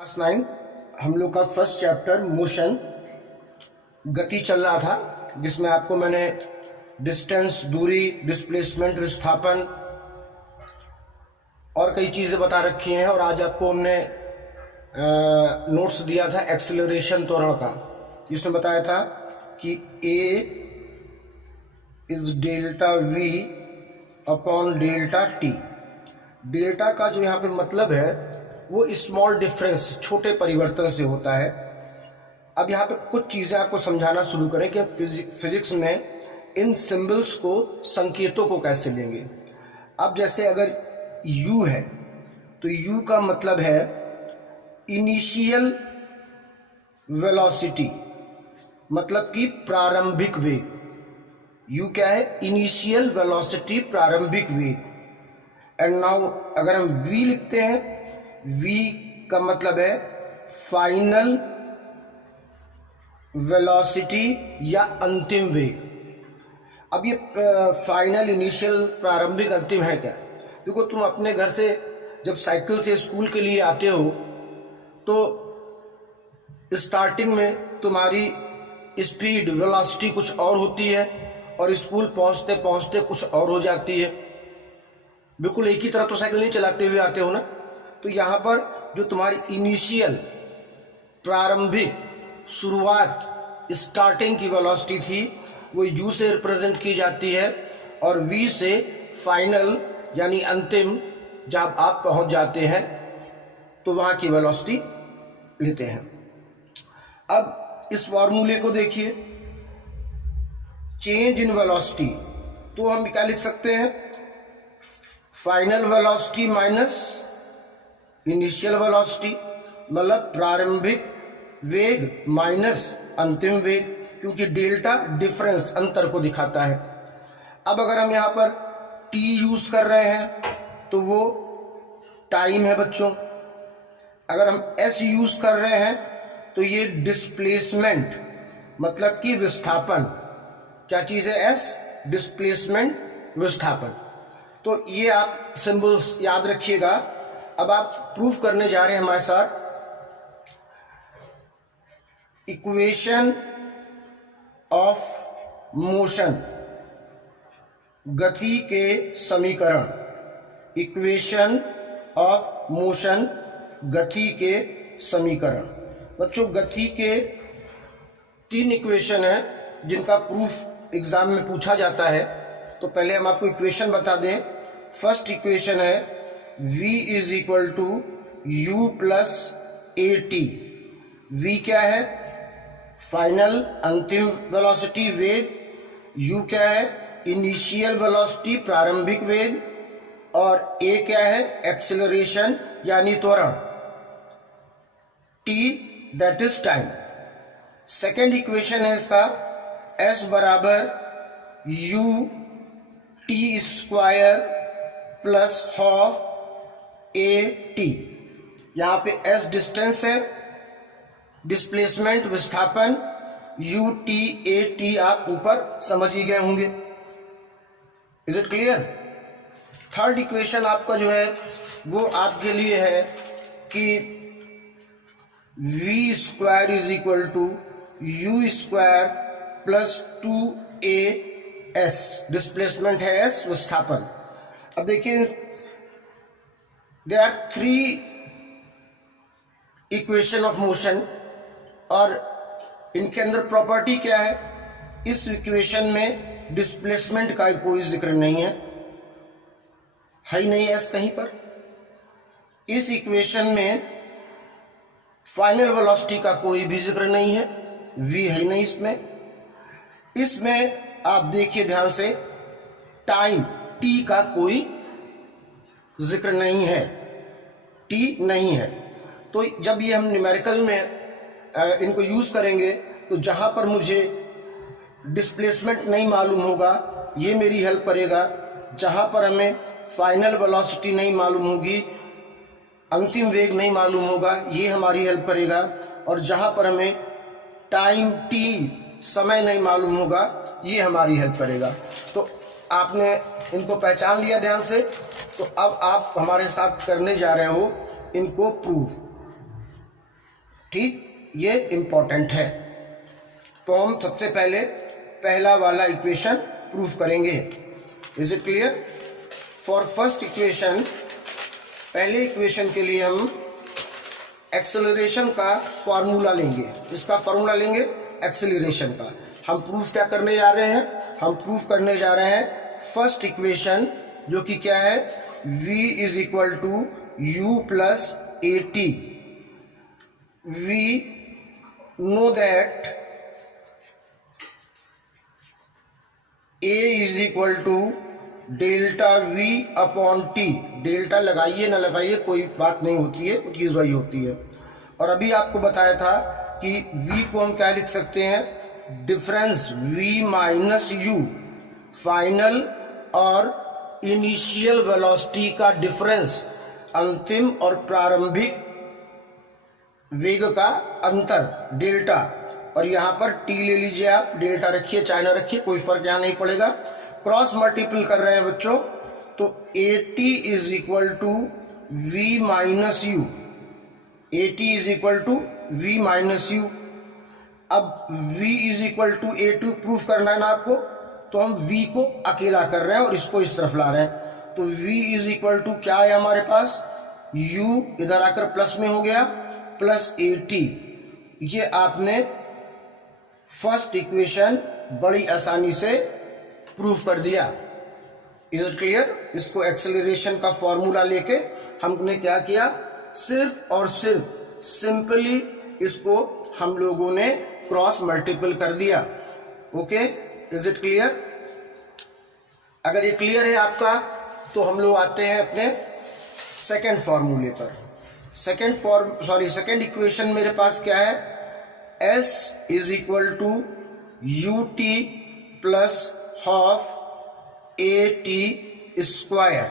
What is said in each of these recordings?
Class 9 हम लोग का फर्स्ट चैप्टर मोशन गति चल रहा था, जिसमें आपको मैंने डिस्टेंस, दूरी, डिस्प्लेसमेंट, विस्थापन और कई चीज़ें बता रखी हैं। और आज आपको हमने नोट्स दिया था एक्सेलरेशन त्वरण का, जिसमें बताया था कि a is delta v upon delta t। Delta का जो यहाँ पे मतलब है वो स्मॉल डिफरेंस, छोटे परिवर्तन से होता है। अब यहाँ पे कुछ चीज़ें आपको समझाना शुरू करें कि फिजिक्स में इन सिंबल्स को, संकेतों को कैसे लेंगे। अब जैसे अगर u है तो u का मतलब है इनिशियल वेलोसिटी, मतलब कि प्रारंभिक वेग। u क्या है? इनिशियल वेलोसिटी, प्रारंभिक वेग। एंड नाउ अगर हम v लिखते हैं, v का मतलब है फाइनल वेलोसिटी या अंतिम वेग। अब ये फाइनल, इनिशियल, प्रारंभिक, अंतिम है क्या? देखो, तुम अपने घर से जब साइकिल से स्कूल के लिए आते हो तो स्टार्टिंग में तुम्हारी स्पीड, वेलोसिटी कुछ और होती है और स्कूल पहुंचते पहुंचते कुछ और हो जाती है। बिल्कुल एक ही तरह तो साइकिल नहीं चलाते हुए आते हो ना। तो यहाँ पर जो तुम्हारी इनिशियल, प्रारंभिक, शुरुआत, स्टार्टिंग की वेलोसिटी थी वो u से रिप्रेजेंट की जाती है और v से फाइनल यानी अंतिम, जब आप पहुंच जाते हैं तो वहां की वेलोसिटी लेते हैं। अब इस फॉर्मूले को देखिए, चेंज इन वेलोसिटी, तो हम क्या लिख सकते हैं? Final velocity minus initial velocity, मतलब प्रारंभिक वेग माइनस अंतिम वेग, क्योंकि डेल्टा डिफरेंस, अंतर को दिखाता है। अब अगर हम यहाँ पर t यूज कर रहे हैं तो वो टाइम है बच्चों। अगर हम s यूज कर रहे हैं तो ये डिस्प्लेसमेंट, मतलब कि विस्थापन। क्या चीज है? s, डिस्प्लेसमेंट, विस्थापन। तो ये आप सिंबल्स याद रखिएगा। अब आप प्रूफ करने जा रहे हैं हमारे साथ इक्वेशन ऑफ मोशन, गति के समीकरण। इक्वेशन ऑफ मोशन, गति के समीकरण। बच्चों, गति के 3 इक्वेशन हैं जिनका प्रूफ एग्जाम में पूछा जाता है। तो पहले हम आपको इक्वेशन बता दें। फर्स्ट इक्वेशन है v is equal to u plus a t. v क्या है? फाइनल, अंतिम वेलोसिटी, वेग। u क्या है? इनिशियल वेलोसिटी, प्रारंभिक वेग। और a क्या है? एक्सेलरेशन यानी त्वरण। t that is time. Second equation है इसका s बराबर u t square plus half a t. यहाँ पे s डिस्टेंस है, डिस्प्लेसमेंट, विस्थापन, u टी ए टी आप ऊपर समझ ही गए होंगे। Is it clear? Third equation आपका जो है वो आपके लिए है कि v square is equal to u square plus 2as। Displacement है s, विस्थापन। अब देखिए, there are 3 equation of motion और इनके अंदर प्रॉपर्टी क्या है? इस इक्वेशन में डिस्प्लेसमेंट का कोई जिक्र नहीं है ही नहीं है कहीं पर। इस इक्वेशन में फाइनल वेलोसिटी का कोई भी जिक्र नहीं है, v है नहीं इसमें। इसमें आप देखिए ध्यान से, टाइम t का कोई जिक्र नहीं है, t नहीं है। तो जब ये हम न्यूमेरिकल में इनको यूज करेंगे तो जहां पर मुझे डिस्प्लेसमेंट नहीं मालूम होगा ये मेरी हेल्प करेगा, जहां पर हमें फाइनल वेलोसिटी नहीं मालूम होगी, अंतिम वेग नहीं मालूम होगा, ये हमारी हेल्प करेगा। और जहां पर हमें टाइम t, समय नहीं मालूम होगा, ये हमारी हेल्प करेगा। तो आपने इनको पहचान लिया ध्यान से। तो अब आप हमारे साथ करने जा रहे हो इनको प्रूव। ठीक, ये इम्पोर्टेंट है। तो हम सबसे पहले पहला वाला इक्वेशन प्रूफ करेंगे। Is it clear? For first equation, पहले इक्वेशन के लिए हम एक्सेलरेशन का फॉर्मूला लेंगे। इसका फॉर्मूला लेंगे एक्सेलरेशन का। हम प्रूफ क्या करने जा रहे हैं? हम प्रूफ करने जा रहे हैं फर्स्ट इक्वेशन, जो कि क्या है, v is equal to u plus a t. We know that a is equal to delta v upon t. Delta लगाइए ना लगाइए कोई बात नहीं होती है, चीज वही होती है। और अभी आपको बताया था कि v को हम क्या लिख सकते हैं, difference v minus you, final और इनिशियल वेलोसिटी का डिफरेंस, अंतिम और प्रारंभिक वेग का अंतर, डेल्टा। और यहाँ पर टी ले लीजिए आप, डेल्टा रखिए चाहे ना रखिए, कोई फर्क यहाँ नहीं पड़ेगा। क्रॉस मल्टीपल कर रहे हैं बच्चों, तो a t is equal to v minus u. A t is equal to v minus u. अब v is equal to a to proof करना है ना आपको, तो हम v को अकेला कर रहे हैं और इसको इस तरफ ला रहे हैं। तो v इज इक्वल टू क्या है हमारे पास, u इधर आकर प्लस में हो गया, प्लस ए टी। ये आपने फर्स्ट इक्वेशन बड़ी आसानी से प्रूफ कर दिया। Is it clear? इसको एक्सेलरेशन का फॉर्मूला लेके हमने क्या किया, सिर्फ और सिर्फ सिंपली इसको हम लोगों ने क्रॉस मल्टीपल कर दिया। Okay, is it clear? अगर ये क्लियर है आपका, तो हम लोग आते हैं अपने सेकंड फॉर्मूले पर। सेकंड इक्वेशन मेरे पास क्या है, s is equal to u t plus half a t square.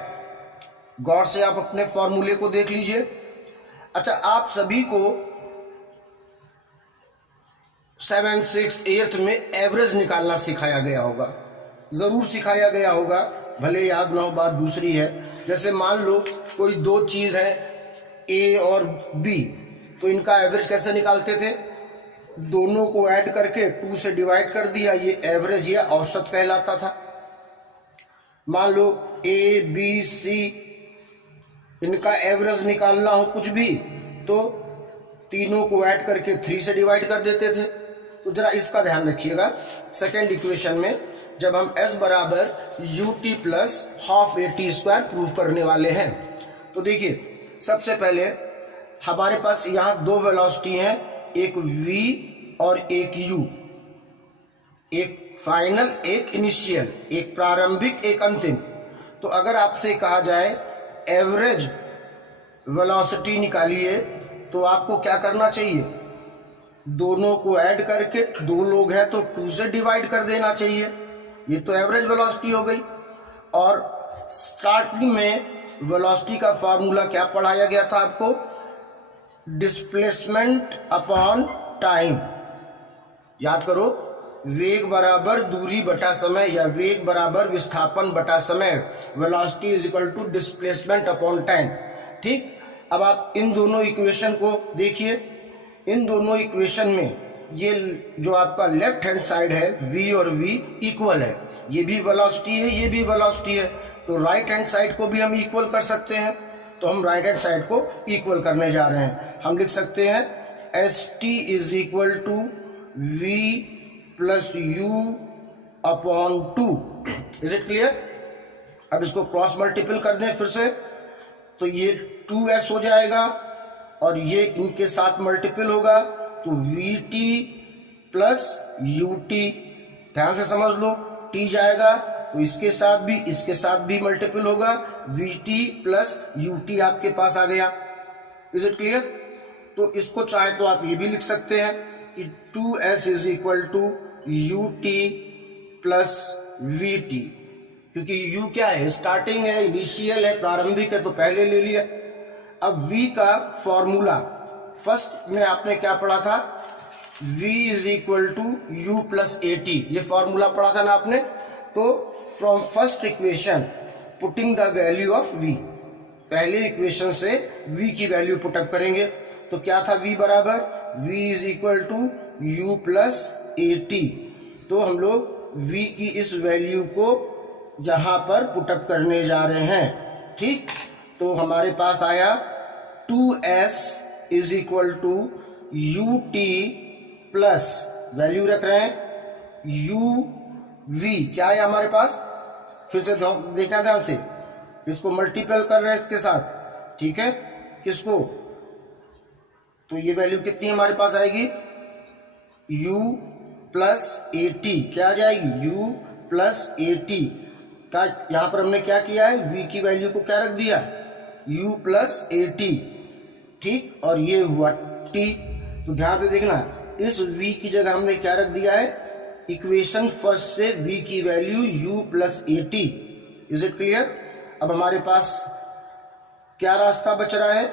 गौर से आप अपने फॉर्मूले को देख लीजिए। अच्छा, आप सभी को 7th 6th 8th में एवरेज निकालना सिखाया गया होगा, जरूर सिखाया गया होगा, भले याद ना हो बात दूसरी है। जैसे मान लो कोई दो चीज है ए और बी, तो इनका एवरेज कैसे निकालते थे, दोनों को ऐड करके 2 से डिवाइड कर दिया, ये एवरेज या औसत कहलाता था। मान लो ए बी सी, इनका एवरेज निकालना हो कुछ भी, तो तीनों को ऐड करके 3 से डिवाइड कर देते थे। तो जरा इसका ध्यान रखिएगा, सेकेंड इक्वेशन में जब हम s बराबर you t plus half a t square proof करने वाले हैं, तो देखिए सबसे पहले हमारे पास यहाँ दो वेलोसिटी हैं, एक v और एक u, एक फाइनल एक इनिशियल, एक प्रारंभिक एक अंतिम। तो अगर आपसे कहा जाए एवरेज वेलोसिटी निकालिए, तो आपको क्या करना चाहिए, दोनों को ऐड करके, दो लोग हैं तो 2 से डिवाइड कर देना चाहिए, ये तो एवरेज वेलोसिटी हो गई। और स्टार्टिंग में वेलोसिटी का फॉर्मूला क्या पढ़ाया गया था आपको, डिस्प्लेसमेंट अपॉन टाइम। याद करो, वेग बराबर दूरी बटा समय या वेग बराबर विस्थापन बटा समय, velocity is equal to displacement upon time. ठीक, अब आप इन दोनों इक्वेशन को देखिए। इन दोनों इक्वेशन में ये जो आपका लेफ्ट हैंड साइड है v और v इक्वल है, ये भी वेलोसिटी है, ये भी वेलोसिटी है, तो राइट हैंड साइड को भी हम इक्वल कर सकते हैं। तो हम राइट हैंड साइड को इक्वल करने जा रहे हैं। हम लिख सकते हैं s t is equal to v plus u upon 2। Is it clear? अब इसको क्रॉस मल्टीपल कर दें फिर से, तो ये 2s हो जाएगा और ये इनके साथ मल्टीपल होगा, तो we T plus U T. ध्यान से समझ लो, टी जाएगा तो इसके साथ भी मल्टीपल होगा, we T plus U T आपके पास आ गया। Is it clear? तो इसको चाहे तो आप ये भी लिख सकते हैं कि 2s is equal to u t plus v t, क्योंकि u क्या है, स्टार्टिंग है, इनिशियल है, प्रारंभिक है, तो पहले ले लिया। अब v का फॉर्मूला फर्स्ट में आपने क्या पढ़ा था, v is equal to u plus a t, ये फॉर्मूला पढ़ा था ना आपने। तो from first equation putting the value of v, पहले इक्वेशन से v की वैल्यू पुटअप करेंगे। तो क्या था v बराबर, v is equal to u plus a t. तो हम लोग v की इस वैल्यू को यहाँ पर पुटअप करने जा रहे हैं। ठीक, तो हमारे पास आया 2s is equal to u t plus value रख रहे हैं यू वी। क्या है हमारे पास, फिर से देखना ध्यान से, इसको मल्टीपल कर रहे हैं इसके साथ। ठीक है, किसको, तो ये वैल्यू कितनी हमारे पास आएगी, u प्लस ए टी। क्या आ जाएगी, u प्लस ए टी का यहाँ पर हमने क्या किया है, v की वैल्यू को क्या रख दिया, u प्लस ए टी। ठीक, और ये हुआ t। तो ध्यान से देखना, इस v की जगह हमने क्या रख दिया है, इक्वेशन फर्स्ट से v की value u plus a t. Is it clear. अब हमारे पास क्या रास्ता बच रहा है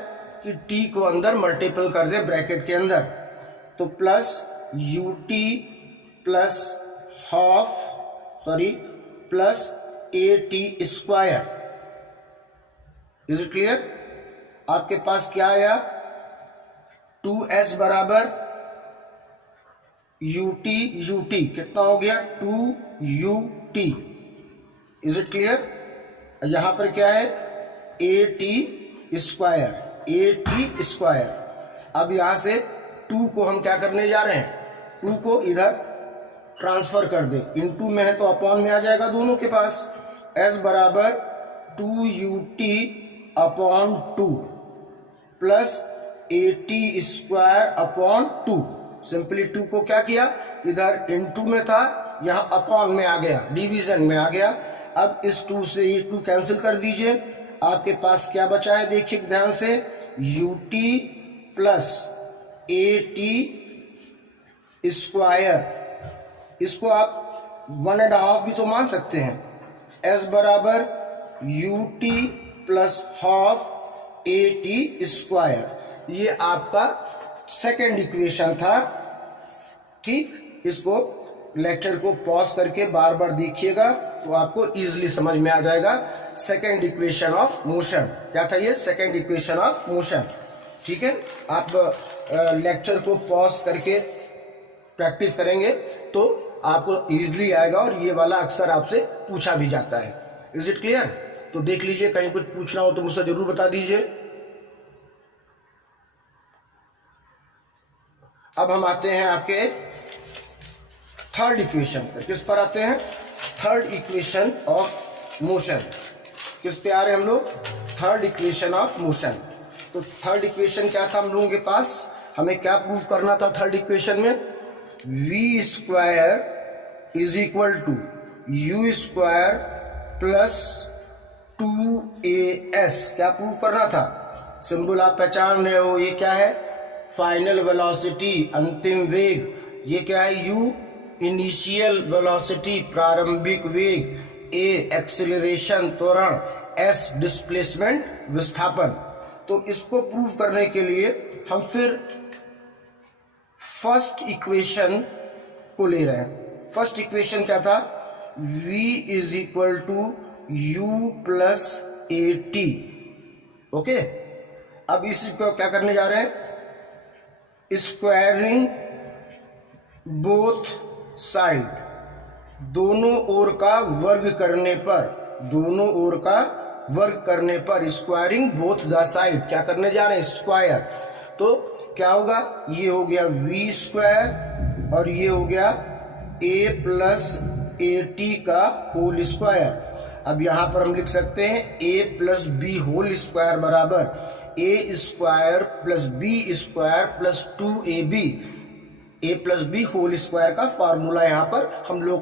कि t को अंदर मल्टीपल कर दे ब्रैकेट के अंदर, तो plus you t plus half plus a t square. Is it clear. आपके पास क्या आया, 2s बराबर यू टी कितना हो गया, 2ut। Is it clear. यहां पर क्या है, ए टी स्क्वायर। अब यहां से 2 को हम क्या करने जा रहे हैं, 2 को इधर ट्रांसफर कर दे, इनटू में है तो अपॉन में आ जाएगा दोनों के पास। s बराबर 2ut upon 2 plus a t square upon 2। Simply 2 को क्या किया, इधर इनटू में था, यहाँ अपॉन में आ गया, डिवीजन में आ गया। अब इस 2 से ये 2 कैंसिल कर दीजिए, आपके पास क्या बचा है, देखिए ध्यान से, you t plus a t square. इसको आप 1.5 भी तो मान सकते हैं। s बराबर you t plus half a t square. ये आपका सेकेंड इक्वेशन था। ठीक, इसको लेक्चर को पॉज करके बार बार देखिएगा तो आपको इजीली समझ में आ जाएगा। सेकेंड इक्वेशन ऑफ मोशन क्या था, ये सेकेंड इक्वेशन ऑफ मोशन। ठीक है, आप लेक्चर को पॉज करके प्रैक्टिस करेंगे तो आपको इजीली आएगा, और ये वाला अक्सर आपसे पूछा भी जाता है। Is it clear. तो देख लीजिए, कहीं कुछ पूछना हो तो मुझसे जरूर बता दीजिए। अब हम आते हैं आपके थर्ड इक्वेशन पर। किस पर आते हैं, थर्ड इक्वेशन ऑफ मोशन। किस पे आ रहे हैं हम लोग, थर्ड इक्वेशन ऑफ मोशन। तो थर्ड इक्वेशन क्या था हम लोगों के पास, हमें क्या प्रूव करना था थर्ड इक्वेशन में, v square is equal to u square plus 2as। क्या प्रूव करना था, सिंबल आप पहचान रहे हो, ये क्या है, फाइनल वेलोसिटी, अंतिम वेग। ये क्या है, u इनिशियल वेलोसिटी, प्रारंभिक वेग, a एक्सेलरेशन, त्वरण, s डिस्प्लेसमेंट, विस्थापन। तो इसको प्रूव करने के लिए हम फिर फर्स्ट इक्वेशन को ले रहे हैं। फर्स्ट इक्वेशन क्या था, v is equal to u plus a t. Okay, अब इसको क्या करने जा रहे हैं, स्क्वायरिंग बोथ साइड, दोनों ओर का वर्ग करने पर, दोनों ओर का वर्ग करने पर, स्क्वायरिंग बोथ द साइड, क्या करने जा रहे हैं, स्क्वायर। तो क्या होगा, ये हो गया v स्क्वायर और ये हो गया a प्लस ए टी का होल स्क्वायर। अब यहां पर हम लिख सकते हैं a plus b whole square बराबर a square plus b square plus 2ab। a plus b whole square का फॉर्मूला यहां पर हम लोग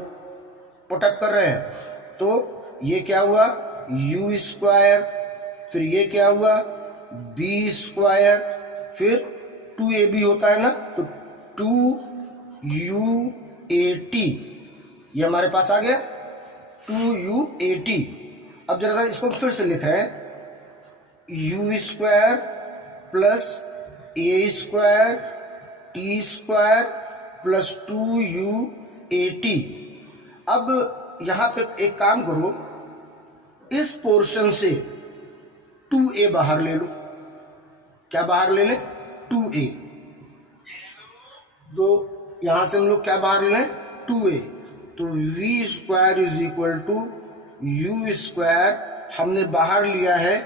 पुटअप कर रहे हैं। तो ये क्या हुआ, u स्क्वायर, फिर ये क्या हुआ, b स्क्वायर, फिर 2ab होता है ना, तो 2uat, ये हमारे पास आ गया 2uat। अब जरा सा इसको फिर से लिख रहे हैं, u square plus a square t square plus 2uat। अब यहां पे एक काम करो, इस पोर्शन से 2a बाहर ले लो। क्या बाहर ले लें, 2a। तो यहां से हम लोग क्या बाहर लें 2a, तो v square is equal to u square हमने बाहर लिया है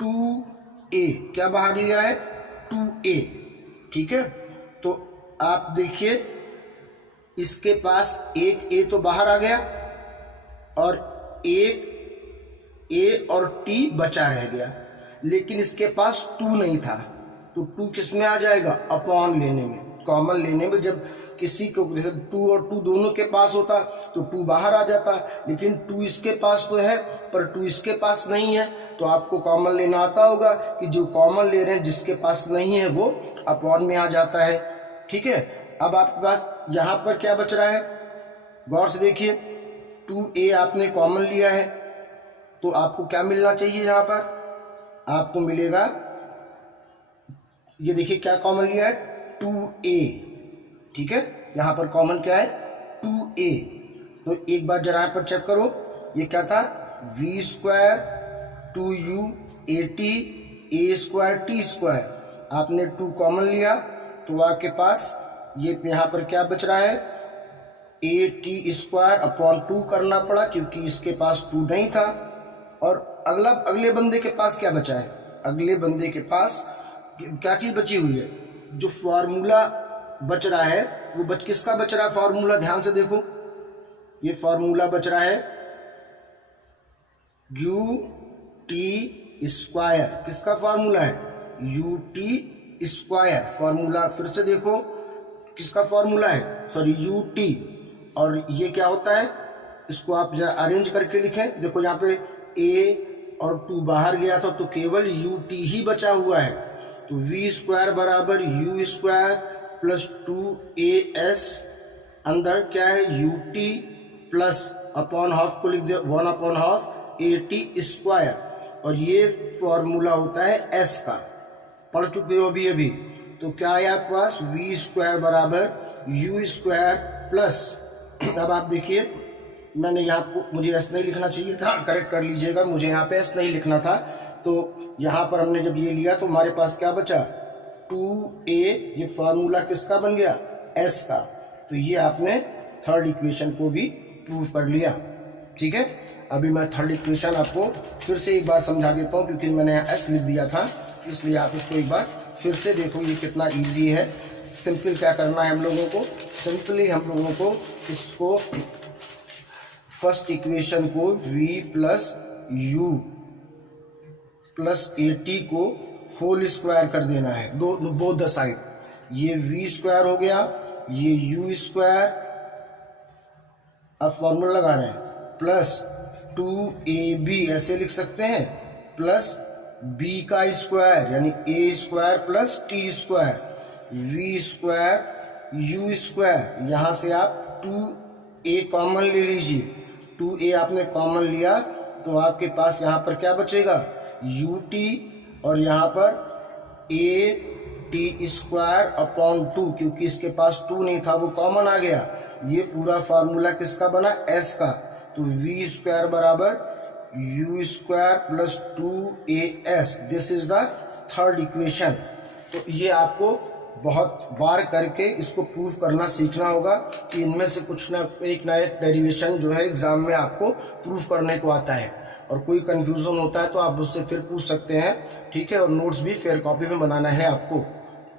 2a। क्या बाहर लिया है 2a, ठीक है। तो आप देखिए इसके पास एक a तो बाहर आ गया और एक a और t बचा रह गया, लेकिन इसके पास 2 नहीं था। तो 2 किस में आ जाएगा अपॉन लेने में, कॉमन लेने में। जब किसी को जैसे 2 और 2 दोनों के पास होता तो 2 बाहर आ जाता, लेकिन 2 इसके पास तो है पर 2 इसके पास नहीं है। तो आपको कॉमन लेना आता होगा कि जो कॉमन ले रहे हैं जिसके पास नहीं है वो अपॉन में आ जाता है, ठीक है। अब आपके पास यहाँ पर क्या बच रहा है, गौर से देखिए 2a आपने कॉमन लिया है, तो आपको क्या मिलना चाहिए, यहाँ पर आपको मिलेगा, ये देखिए क्या कॉमन लिया है 2a, ठीक है। यहाँ पर कॉमन क्या है 2a। तो एक बार जरा यहाँ पर चेक करो, ये क्या था v square 2u at a square t square, आपने 2 कॉमन लिया तो आपके पास ये यहाँ पर क्या बच रहा है a t स्क्वायर अपॉन 2 करना पड़ा क्योंकि इसके पास 2 नहीं था। और अगले बंदे के पास क्या बचा है, अगले बंदे के पास क्या चीज बची हुई है, जो फॉर्मूला बच रहा है वो किसका बच रहा है फॉर्मूला, ध्यान से देखो ये फॉर्मूला बच रहा है u t स्क्वायर। किसका फॉर्मूला है u t स्क्वायर, फॉर्मूला फिर से देखो किसका फॉर्मूला है, सॉरी u t। और ये क्या होता है, इसको आप जरा अरेंज करके लिखें। देखो यहाँ पे a और 2 बाहर गया था तो केवल u t ही बचा हुआ है। तो v स्क्वायर बराबर u स्क्वायर प्लस 2as, अंदर क्या है u t plus upon half को लिख दे 1/2 at स्क्वायर। और ये फॉर्मूला होता है s का, पढ़ चुके हो अभी। तो क्या है आपके पास v स्क्वायर बराबर u स्क्वायर प्लस, अब आप देखिए मैंने यहाँ को मुझे s नहीं लिखना चाहिए था, करेक्ट कर लीजिएगा, मुझे यहाँ पे s नहीं लिखना था। तो यहाँ पर हमने जब ये लिया तो हमारे पास क्या बचा 2a, ये फार्मूला किसका बन गया s का। तो ये आपने थर्ड इक्वेशन को भी प्रूव कर लिया, ठीक है। अभी मैं थर्ड इक्वेशन आपको फिर से एक बार समझा देता हूँ क्योंकि मैंने यहाँ s लिख दिया था, इसलिए आप इसको एक बार फिर से देखो ये कितना इजी है। सिंपल क्या करना है हम लोगों को, सिंपली हम लोगों को इसको फर्स्ट इक्वेशन को v plus u plus at को होल स्क्वायर कर देना है, बोथ द साइड। ये v स्क्वायर हो गया, ये u स्क्वायर, अब फॉर्मूला लगा रहे हैं प्लस 2ab ऐसे लिख सकते हैं, प्लस b का स्क्वायर यानी a square plus t square, v square u square. यहाँ से आप 2a कॉमन ले लीजिए, 2a आपने कॉमन लिया तो आपके पास यहाँ पर क्या बचेगा ut और यहाँ पर at स्क्वायर अपॉन 2, क्योंकि इसके पास 2 नहीं था वो कॉमन आ गया। ये पूरा फार्मूला किसका बना s का। तो v स्क्वायर बराबर u square plus 2as, this is the third equation. तो ये आपको बहुत बार करके इसको प्रूव करना सीखना होगा कि इनमें से कुछ ना एक नया डेरिवेशन जो है एग्जाम में आपको प्रूव करने को आता है। और कोई कंफ्यूजन होता है तो आप उससे फिर पूछ सकते हैं, ठीक है। और नोट्स भी फेयर कॉपी में बनाना है आपको।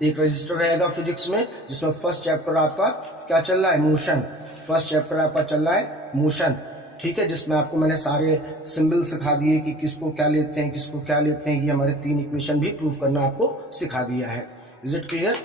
एक रजिस्टर रहेगा फिजिक्स में जिसमें फर्स्ट चैप्टर आपका क्या चल रहा है मोशन, फर्स्ट चैप्टर आपका चल रहा है मोशन, ठीक है, जिसमें आपको मैंने सारे सिंबल सिखा दिए कि किसको क्या लेते हैं किसको क्या लेते हैं। ये हमारे 3 इक्वेशन भी प्रूव करना आपको सिखा दिया है। Is it clear?